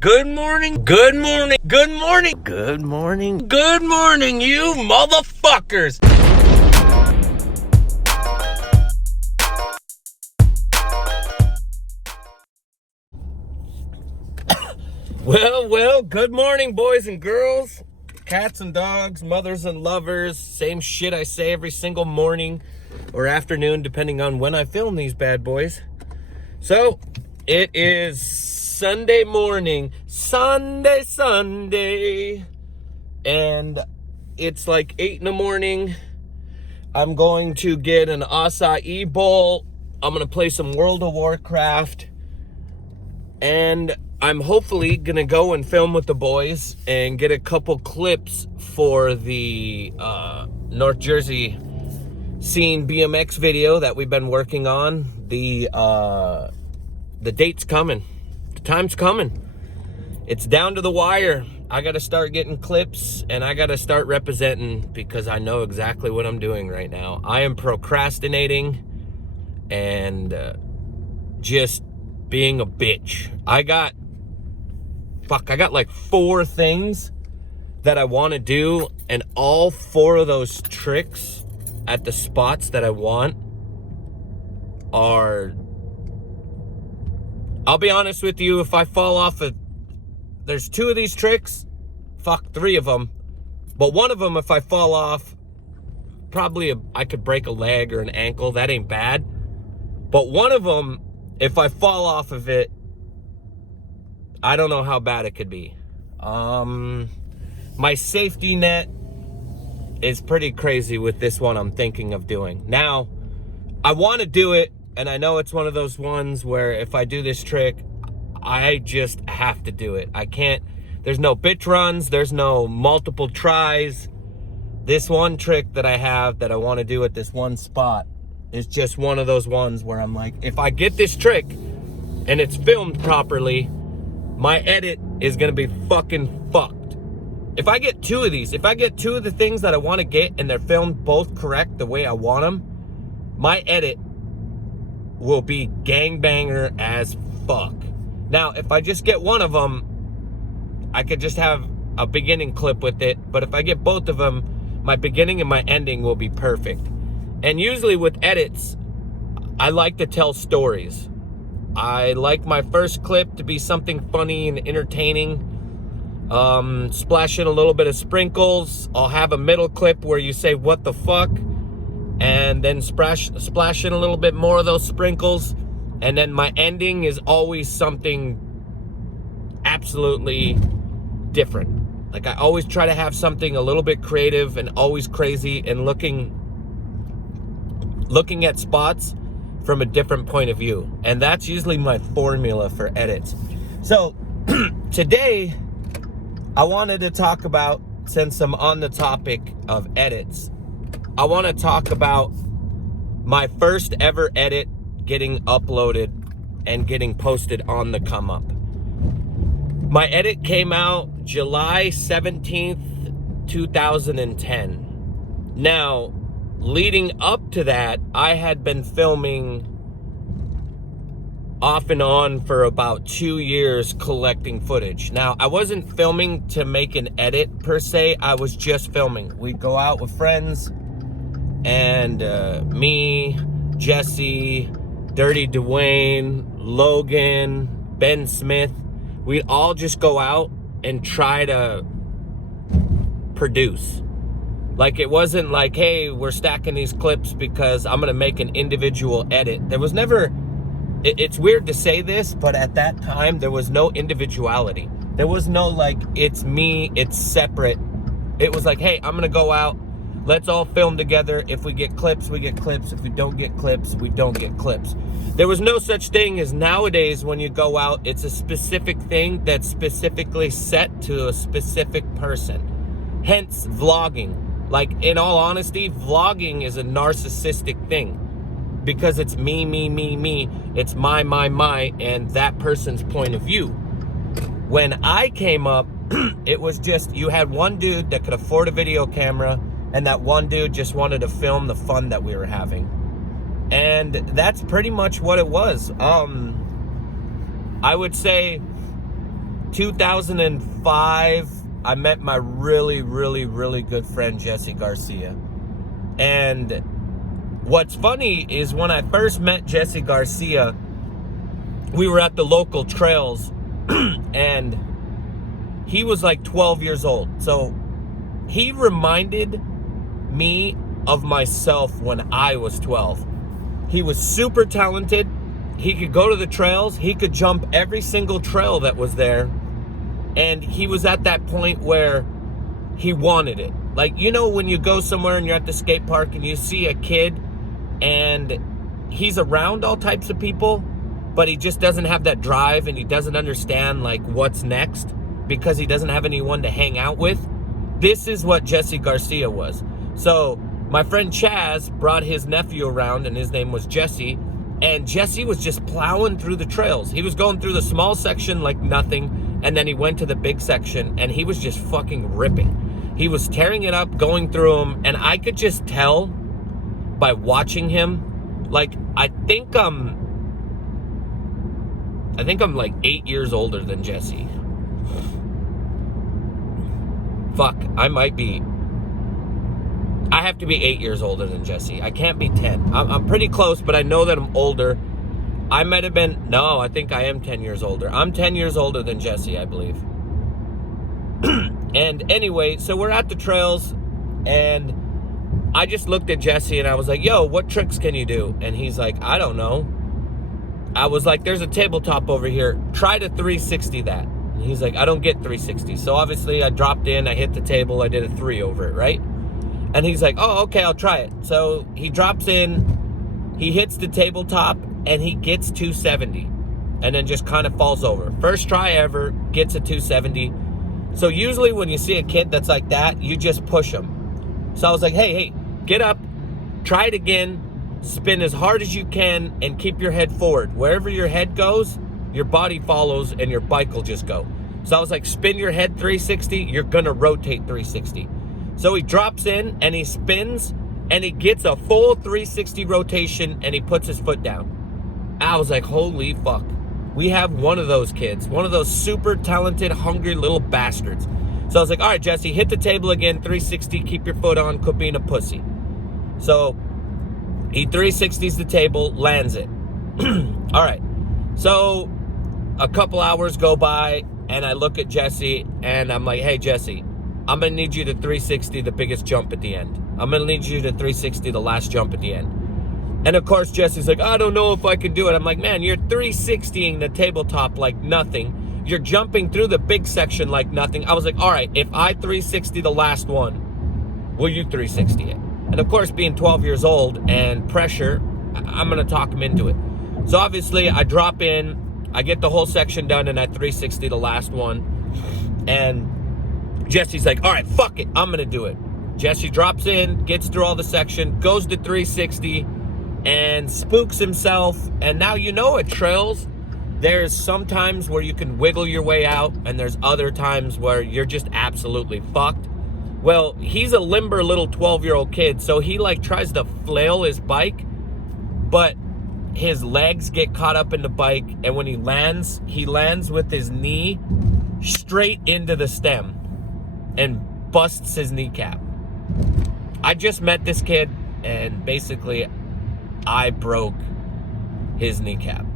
Good morning, good morning, good morning, good morning, good morning, you motherfuckers! Well, good morning, boys and girls, cats and dogs, mothers and lovers. Same shit I say every single morning or afternoon, depending on when I film these bad boys. So, it is Sunday morning, Sunday, and it's like 8 in the morning. I'm going to get an acai bowl. I'm going to play some World of Warcraft. And I'm hopefully going to go and film with the boys and get a couple clips for the North Jersey Scene BMX video that we've been working on. The date's coming. The time's coming. It's down to the wire. I got to start getting clips and I got to start representing because I know exactly what I'm doing right now. I am procrastinating and just being a bitch. I got like 4 things that I want to do, and all 4 of those tricks at the spots that I want are, I'll be honest with you, if I fall off of, there's 2 of these tricks, 3 of them, but one of them, if I fall off, probably I could break a leg or an ankle. That ain't bad. But one of them, if I fall off of it, I don't know how bad it could be. My safety net is pretty crazy with this one I'm thinking of doing. Now, I want to do it, and I know it's one of those ones where if I do this trick, I just have to do it. I can't, there's no bitch runs, there's no multiple tries. This one trick that I have that I want to do at this one spot is just one of those ones where I'm like, if I get this trick and it's filmed properly, my edit is going to be fucking fucked. If I get 2 of these, if I get 2 of the things that I want to get and they're filmed both correct the way I want them, my edit will be gangbanger as fuck. Now, if I just get one of them, I could just have a beginning clip with it. But if I get both of them, my beginning and my ending will be perfect. And usually with edits, I like to tell stories. I like my first clip to be something funny and entertaining. Splash in a little bit of sprinkles. I'll have a middle clip where you say, what the fuck? And then splash in a little bit more of those sprinkles. And then my ending is always something absolutely different. Like I always try to have something a little bit creative and always crazy and looking at spots from a different point of view. And that's usually my formula for edits. So today I wanted to talk about, since I'm on the topic of edits, I want to talk about my first ever edit getting uploaded and getting posted on the Come Up. My edit came out July 17th, 2010. Now, leading up to that, I had been filming off and on for about 2 years collecting footage. Now, I wasn't filming to make an edit per se, I was just filming. We'd go out with friends, and me, Jesse, Dirty Dwayne, Logan, Ben Smith, we'd all just go out and try to produce. Like, it wasn't like, hey, we're stacking these clips because I'm gonna make an individual edit. There was never, it's weird to say this, but at that time, there was no individuality. There was no like, it's me, it's separate. It was like, hey, I'm gonna go out, let's all film together. If we get clips, we get clips. If we don't get clips, we don't get clips. There was no such thing as nowadays when you go out, it's a specific thing that's specifically set to a specific person. Hence, vlogging. Like, in all honesty, vlogging is a narcissistic thing because it's me. It's my, and that person's point of view. When I came up, it was just, you had one dude that could afford a video camera, and that one dude just wanted to film the fun that we were having. And that's pretty much what it was. I would say 2005, I met my really, really, really good friend, Jesse Garcia. And what's funny is when I first met Jesse Garcia, we were at the local trails and he was like 12 years old. So he reminded me of myself when I was 12. He was super talented. He could go to the trails. He could jump every single trail that was there. And he was at that point where he wanted it. Like, you know, when you go somewhere and you're at the skate park and you see a kid and he's around all types of people, but he just doesn't have that drive and he doesn't understand like what's next because he doesn't have anyone to hang out with. This is what Jesse Garcia was. So my friend Chaz brought his nephew around and his name was Jesse. And Jesse was just plowing through the trails. He was going through the small section like nothing. And then he went to the big section and he was just fucking ripping. He was tearing it up, going through them. And I could just tell by watching him, like, I think I'm like 8 years older than Jesse. Fuck, I have to be 8 years older than Jesse. I can't be 10. I'm pretty close, but I know that I'm older. I might have been, no, I think I am 10 years older. I'm 10 years older than Jesse, I believe. And anyway, so we're at the trails, and I just looked at Jesse, and I was like, yo, what tricks can you do? And he's like, I don't know. I was like, there's a tabletop over here. Try to 360 that. And he's like, I don't get 360. So obviously I dropped in, I hit the table, I did a 3 over it, right? And he's like, oh, okay, I'll try it. So he drops in, he hits the tabletop, and he gets 270. And then just kind of falls over. First try ever, gets a 270. So usually when you see a kid that's like that, you just push him. So I was like, hey, get up, try it again, spin as hard as you can, and keep your head forward. Wherever your head goes, your body follows, and your bike will just go. So I was like, spin your head 360, you're gonna rotate 360. So he drops in and he spins and he gets a full 360 rotation and he puts his foot down. I was like, holy fuck. We have one of those kids, one of those super talented, hungry little bastards. So I was like, all right, Jesse, hit the table again, 360, keep your foot on, quit being a pussy. So he 360s the table, lands it. All right. So a couple hours go by and I look at Jesse and I'm like, hey, Jesse, I'm going to need you to 360 the biggest jump at the end. I'm going to need you to 360 the last jump at the end. And of course, Jesse's like, I don't know if I can do it. I'm like, man, you're 360ing the tabletop like nothing. You're jumping through the big section like nothing. I was like, all right, if I 360 the last one, will you 360 it? And of course, being 12 years old and pressure, I'm going to talk him into it. So obviously, I drop in, I get the whole section done, and I 360 the last one. And Jesse's like, all right, fuck it, I'm gonna do it. Jesse drops in, gets through all the section, goes to 360, and spooks himself. And now, you know, at trails, there's some times where you can wiggle your way out, and there's other times where you're just absolutely fucked. Well, he's a limber little 12-year-old kid, so he like tries to flail his bike, but his legs get caught up in the bike, and when he lands with his knee straight into the stem and busts his kneecap. I just met this kid, and basically I broke his kneecap.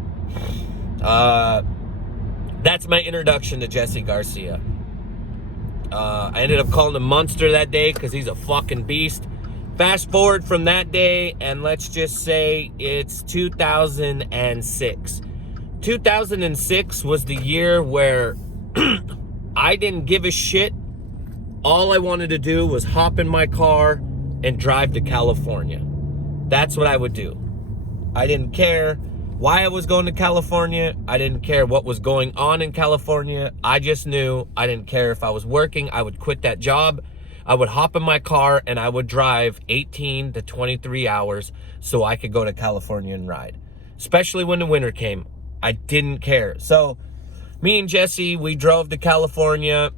That's my introduction to Jesse Garcia. I ended up calling him Monster that day because he's a fucking beast. Fast forward from that day, and let's just say it's 2006. 2006 was the year where I didn't give a shit. All I wanted to do was hop in my car and drive to California. That's what I would do. I didn't care why I was going to California. I didn't care what was going on in California. I just knew I didn't care if I was working. I would quit that job. I would hop in my car and I would drive 18 to 23 hours so I could go to California and ride. Especially when the winter came. I didn't care. So me and Jesse, we drove to California.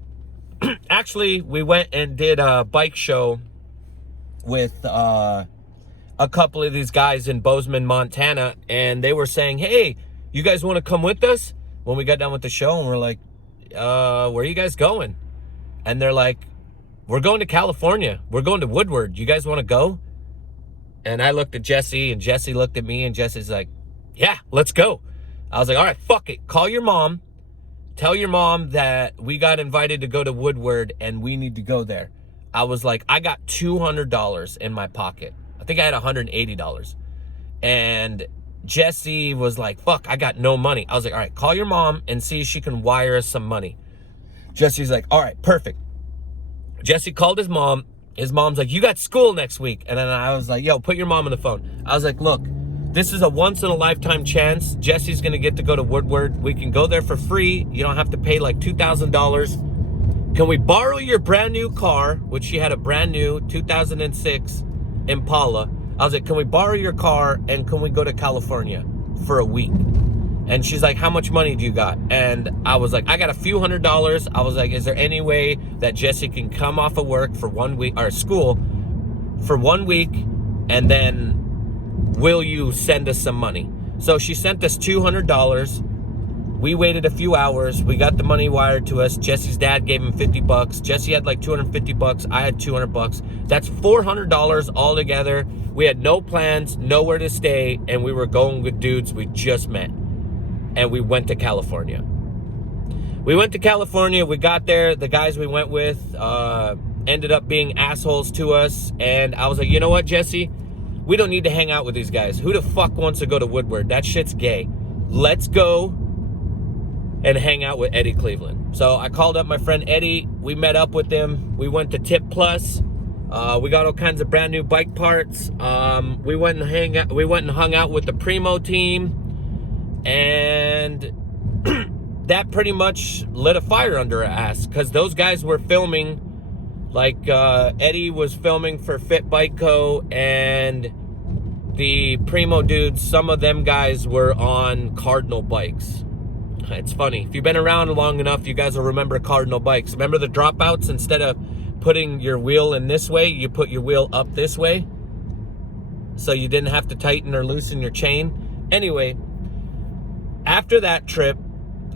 Actually, we went and did a bike show with a couple of these guys in Bozeman, Montana, and they were saying, hey, you guys want to come with us? When we got done with the show, and we're like, where are you guys going? And they're like, we're going to California. We're going to Woodward. You guys want to go? And I looked at Jesse, and Jesse looked at me, and Jesse's like, yeah, let's go. I was like, all right, fuck it. Call your mom. Tell your mom that we got invited to go to Woodward, and we need to go there. I was like, I got $200 in my pocket. I think I had $180. And Jesse was like, fuck, I got no money. I was like, all right, call your mom and see if she can wire us some money. Jesse's like, all right, perfect. Jesse called his mom. His mom's like, you got school next week. And then I was like, yo, put your mom on the phone. I was like, look, this is a once-in-a-lifetime chance. Jesse's going to get to go to Woodward. We can go there for free. You don't have to pay like $2,000. Can we borrow your brand new car, which she had a brand new 2006 Impala. I was like, can we borrow your car and can we go to California for a week? And she's like, how much money do you got? And I was like, I got a few $100s. I was like, is there any way that Jesse can come off of work for 1 week, or school for 1 week, and then will you send us some money? So she sent us $200. We waited a few hours. We got the money wired to us. Jesse's dad gave him $50. Jesse had like $250. I had $200. That's $400 all together. We had no plans, nowhere to stay, and we were going with dudes we just met. And we went to California. We went to California. We got there. The guys we went with ended up being assholes to us. And I was like, you know what, Jesse? We don't need to hang out with these guys. Who the fuck wants to go to Woodward? That shit's gay. Let's go and hang out with Eddie Cleveland. So I called up my friend Eddie. We met up with him. We went to Tip Plus. We got all kinds of brand new bike parts. We went and hung out with the Primo team. And that pretty much lit a fire under our ass, because those guys were filming, like Eddie was filming for Fit Bike Co. and the Primo dudes, some of them guys were on Cardinal bikes. It's funny. If you've been around long enough, you guys will remember Cardinal bikes. Remember the dropouts? Instead of putting your wheel in this way, you put your wheel up this way, so you didn't have to tighten or loosen your chain. Anyway, after that trip,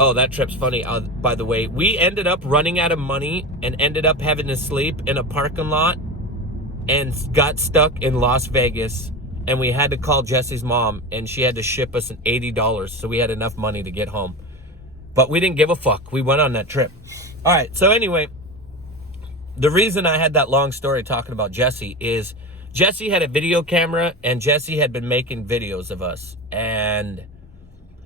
oh, that trip's funny, by the way. We ended up running out of money and ended up having to sleep in a parking lot and got stuck in Las Vegas. And we had to call Jesse's mom, and she had to ship us $80, so we had enough money to get home. But we didn't give a fuck. We went on that trip. All right, so anyway, the reason I had that long story talking about Jesse is Jesse had a video camera, and Jesse had been making videos of us. And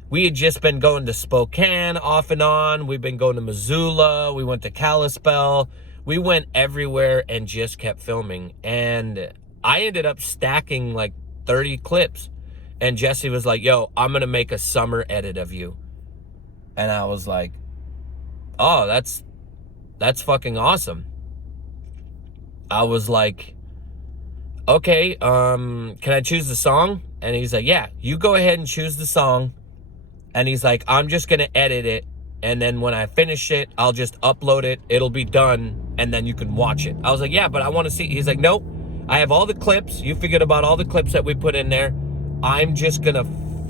we had just been going to Spokane off and on. We've been going to Missoula. We went to Kalispell. We went everywhere and just kept filming. And I ended up stacking like 30 clips. And Jesse was like, yo, I'm going to make a summer edit of you. And I was like, oh, that's fucking awesome. I was like, okay, can I choose the song? And he's like, yeah, you go ahead and choose the song. And he's like, I'm just going to edit it. And then when I finish it, I'll just upload it. It'll be done. And then you can watch it. I was like, yeah, but I want to see. He's like, nope. I have all the clips. You figured about all the clips that we put in there. I'm just going to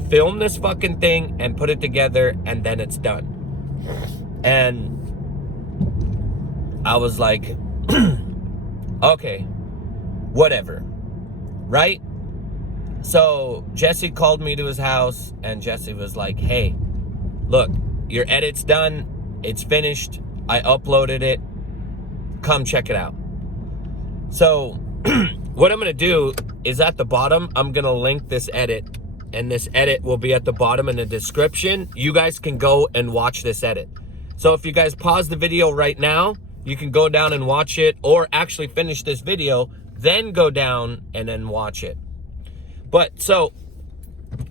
film this fucking thing and put it together. And then it's done. And I was like, okay, whatever. Right? So Jesse called me to his house, and Jesse was like, hey, look, your edit's done. It's finished. I uploaded it. Come check it out. So what I'm going to do is at the bottom, I'm going to link this edit, and this edit will be at the bottom in the description. You guys can go and watch this edit. So if you guys pause the video right now, you can go down and watch it, or actually finish this video, then go down and then watch it. But so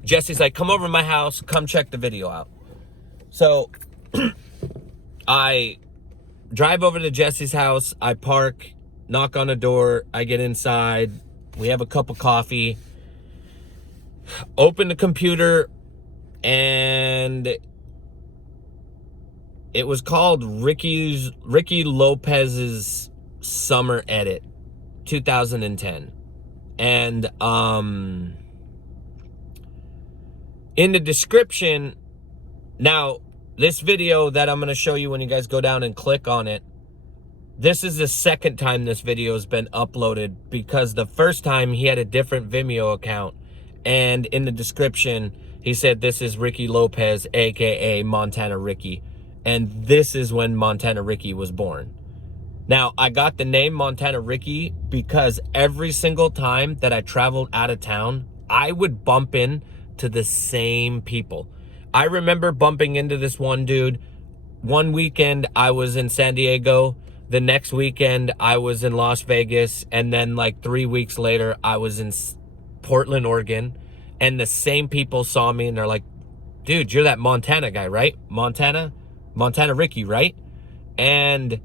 Jesse's like, come over to my house, come check the video out. So I drive over to Jesse's house, I park, knock on the door, I get inside, we have a cup of coffee, open the computer, and it was called Ricky Lopez's Summer Edit 2010. And in the description, now this video that I'm going to show you when you guys go down and click on it, this is the second time this video has been uploaded, because the first time he had a different Vimeo account, and in the description he said this is Ricky Lopez, aka Montana Ricky, and this is when Montana Ricky was born. Now, I got the name Montana Ricky because every single time that I traveled out of town, I would bump in to the same people. I remember bumping into this one dude. One weekend I was in San Diego. The next weekend I was in Las Vegas. And then like 3 weeks later, I was in Portland, Oregon. And the same people saw me and they're like, dude, you're that Montana guy, right? Montana Ricky, right? And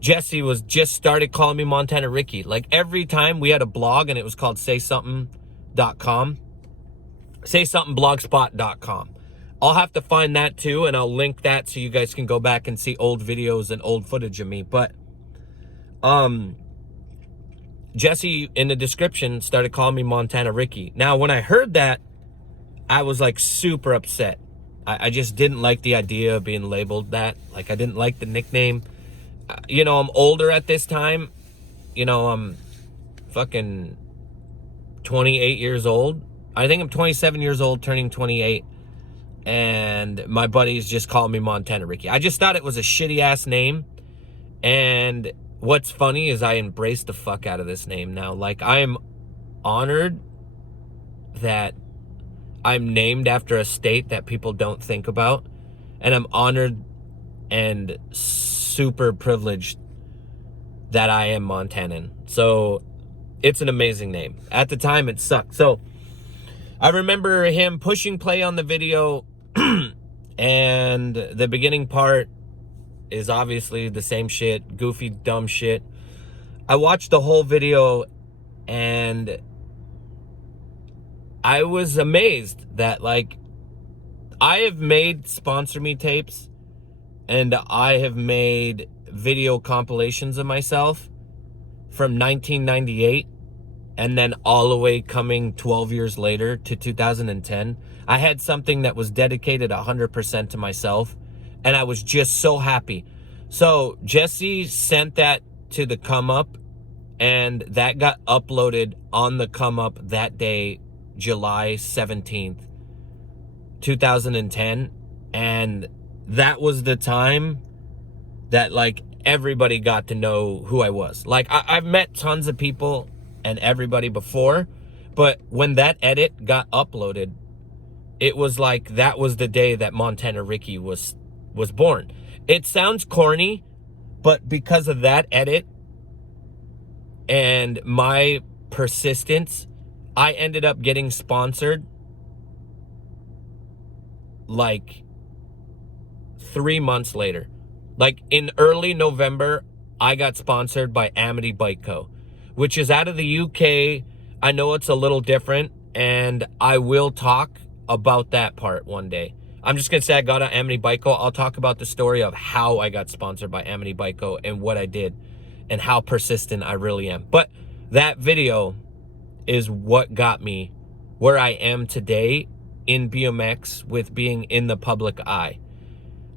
Jesse was just started calling me Montana Ricky. Like every time we had a blog and it was called saysomething.com, saysomethingblogspot.com. I'll have to find that too, and I'll link that so you guys can go back and see old videos and old footage of me. But Jesse in the description started calling me Montana Ricky. Now, when I heard that, I was like super upset. I just didn't like the idea of being labeled that. Like, I didn't like the nickname. You know, I'm older at this time. You know, I'm fucking 28 years old. I think I'm 27 years old, turning 28. And my buddies just call me Montana Ricky. I just thought it was a shitty ass name. And what's funny is I embrace the fuck out of this name now. Like, I am honored that I'm named after a state that people don't think about. And I'm honored and super privileged that I am Montanan. So it's an amazing name. At the time, it sucked. So I remember him pushing play on the video. And the beginning part is obviously the same shit, goofy, dumb shit. I watched the whole video and I was amazed that, like, I have made sponsor me tapes and I have made video compilations of myself from 1998 and then all the way coming 12 years later to 2010. I had something that was dedicated 100% to myself, and I was just so happy. So Jesse sent that to the Come Up, and that got uploaded on the Come Up that day, July 17th, 2010. And that was the time that, like, everybody got to know who I was. Like, I've met tons of people and everybody before, but when that edit got uploaded, it was like that was the day that Montana Ricky was born. It sounds corny, but because of that edit and my persistence, I ended up getting sponsored like 3 months later. Like in early November, I got sponsored by Amity Bike Co., which is out of the UK. I know it's a little different, and I will talk about that part one day. I'm just gonna say I got on Amity Bike Co. I'll talk about the story of how I got sponsored by Amity Bike Co. and what I did and how persistent I really am. But that video is what got me where I am today in BMX with being in the public eye.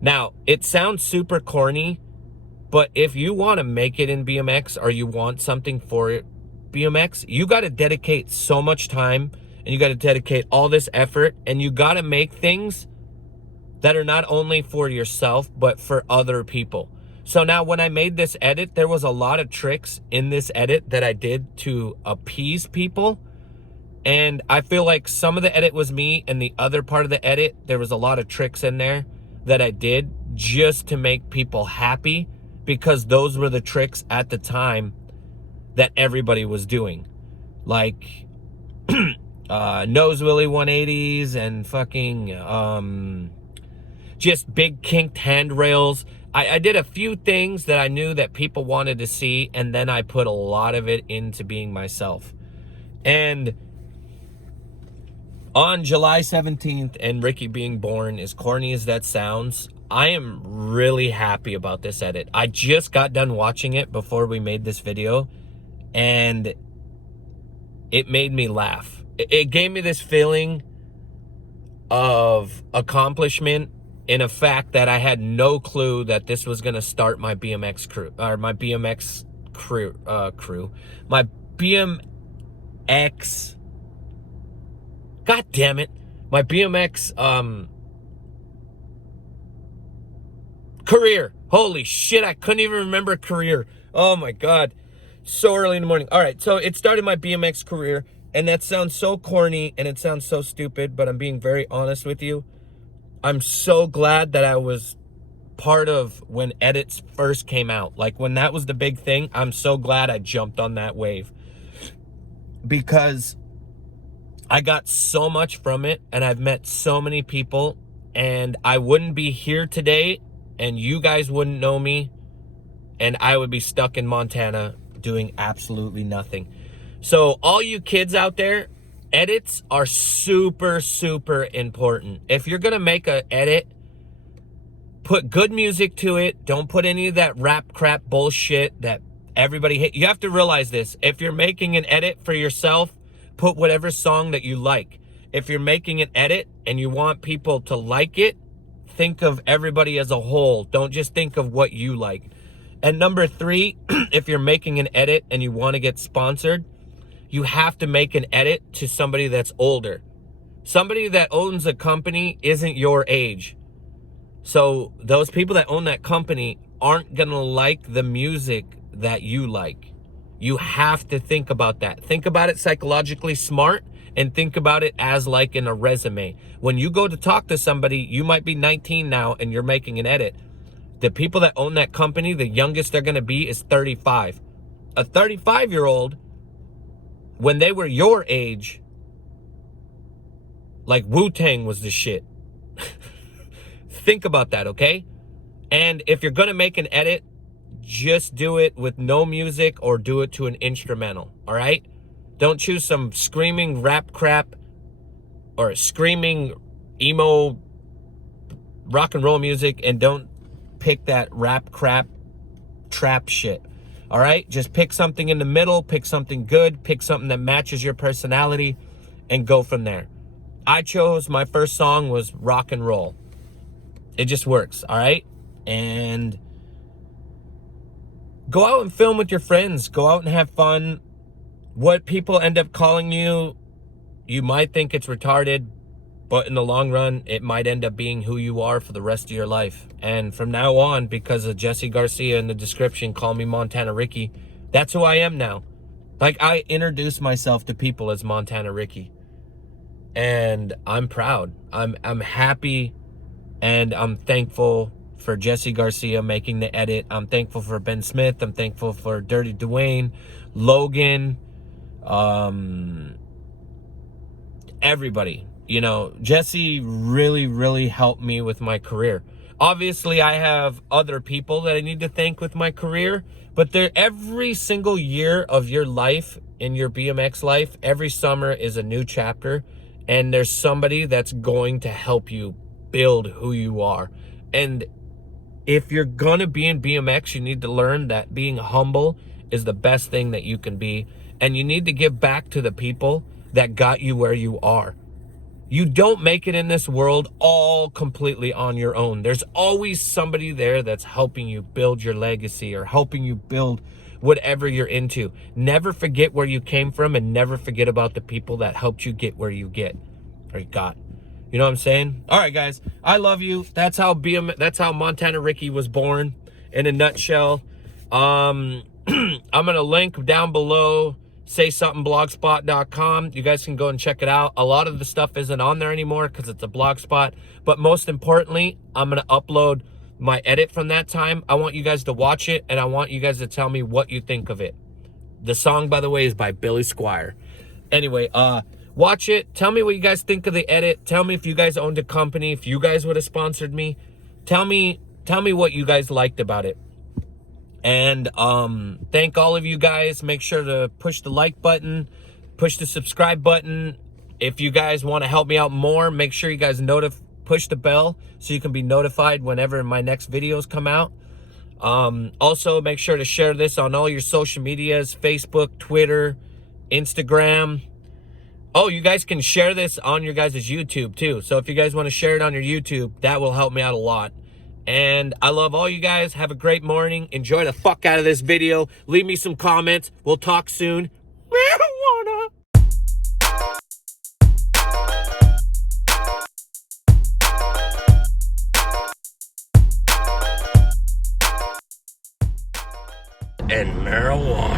Now, it sounds super corny, but if you want to make it in BMX or you want something for it, BMX, you got to dedicate so much time and you got to dedicate all this effort, and you got to make things that are not only for yourself, but for other people. So now when I made this edit, there was a lot of tricks in this edit that I did to appease people. And I feel like some of the edit was me, and the other part of the edit, there was a lot of tricks in there that I did just to make people happy, because those were the tricks at the time that everybody was doing. Like nose willy 180s and fucking just big kinked handrails. I did a few things that I knew that people wanted to see, and then I put a lot of it into being myself. And on July 17th, and Ricky being born, as corny as that sounds, I am really happy about this edit. I just got done watching it before we made this video, and it made me laugh. It gave me this feeling of accomplishment in a fact that I had no clue that this was going to start my BMX crew, or my BMX crew, my BMX, god damn it, my BMX career. Holy shit, I couldn't even remember career. Oh my god, so early in the morning. All right, so it started my BMX career, and that sounds so corny and it sounds so stupid, but I'm being very honest with you. I'm so glad that I was part of when edits first came out. Like when that was the big thing, I'm so glad I jumped on that wave, because I got so much from it and I've met so many people, and I wouldn't be here today and you guys wouldn't know me, and I would be stuck in Montana doing absolutely nothing. So all you kids out there, edits are super, super important. If you're going to make an edit, put good music to it. Don't put any of that rap crap bullshit that everybody hates. You have to realize this. If you're making an edit for yourself, put whatever song that you like. If you're making an edit and you want people to like it, think of everybody as a whole. Don't just think of what you like. And number 3, if you're making an edit and you want to get sponsored, you have to make an edit to somebody that's older. Somebody that owns a company isn't your age. So those people that own that company aren't going to like the music that you like. You have to think about that. Think about it psychologically smart, and think about it as like in a resume. When you go to talk to somebody, you might be 19 now and you're making an edit. The people that own that company, the youngest they're going to be is 35. A 35-year-old, when they were your age, like Wu-Tang was the shit. Think about that, okay? And if you're going to make an edit, just do it with no music or do it to an instrumental, all right? Don't choose some screaming rap crap or screaming emo rock and roll music, and don't pick that rap crap trap shit. All right, just pick something in the middle, pick something good, pick something that matches your personality, and go from there. I chose, my first song was rock and roll. It just works, all right? And go out and film with your friends. Go out and have fun. What people end up calling you, you might think it's retarded, but in the long run, it might end up being who you are for the rest of your life. And from now on, because of Jesse Garcia in the description, call me Montana Ricky. That's who I am now. Like, I introduce myself to people as Montana Ricky. And I'm proud. I'm happy, and I'm thankful for Jesse Garcia making the edit. I'm thankful for Ben Smith. I'm thankful for Dirty Dwayne, Logan, everybody. You know, Jesse really helped me with my career. Obviously, I have other people that I need to thank with my career, but every single year of your life, in your BMX life, every summer is a new chapter, and there's somebody that's going to help you build who you are. And if you're gonna be in BMX, you need to learn that being humble is the best thing that you can be, and you need to give back to the people that got you where you are. You don't make it in this world all completely on your own. There's always somebody there that's helping you build your legacy or helping you build whatever you're into. Never forget where you came from, and never forget about the people that helped you get where you got. You know what I'm saying? All right, guys, I love you. That's how Montana Ricky was born in a nutshell. I'm gonna link down below saysomethingblogspot.com. You guys can go and check it out. A lot of the stuff isn't on there anymore because it's a blog spot, but most importantly, I'm gonna upload my edit from that time. I want you guys to watch it, and I want you guys to tell me what you think of it. The song, by the way, is by Billy Squier. Anyway, watch it. Tell me what you guys think of the edit. Tell me if you guys owned a company, if you guys would have sponsored me. Tell me what you guys liked about it. And thank all of you guys. Make sure to push the like button, push the subscribe button. If you guys want to help me out more, make sure you guys push the bell so you can be notified whenever my next videos come out. Also, make sure to share this on all your social medias, Facebook, Twitter, Instagram. Oh, you guys can share this on your guys' YouTube too. So if you guys want to share it on your YouTube, that will help me out a lot. And I love all you guys. Have a great morning. Enjoy the fuck out of this video. Leave me some comments. We'll talk soon. Marijuana. And marijuana.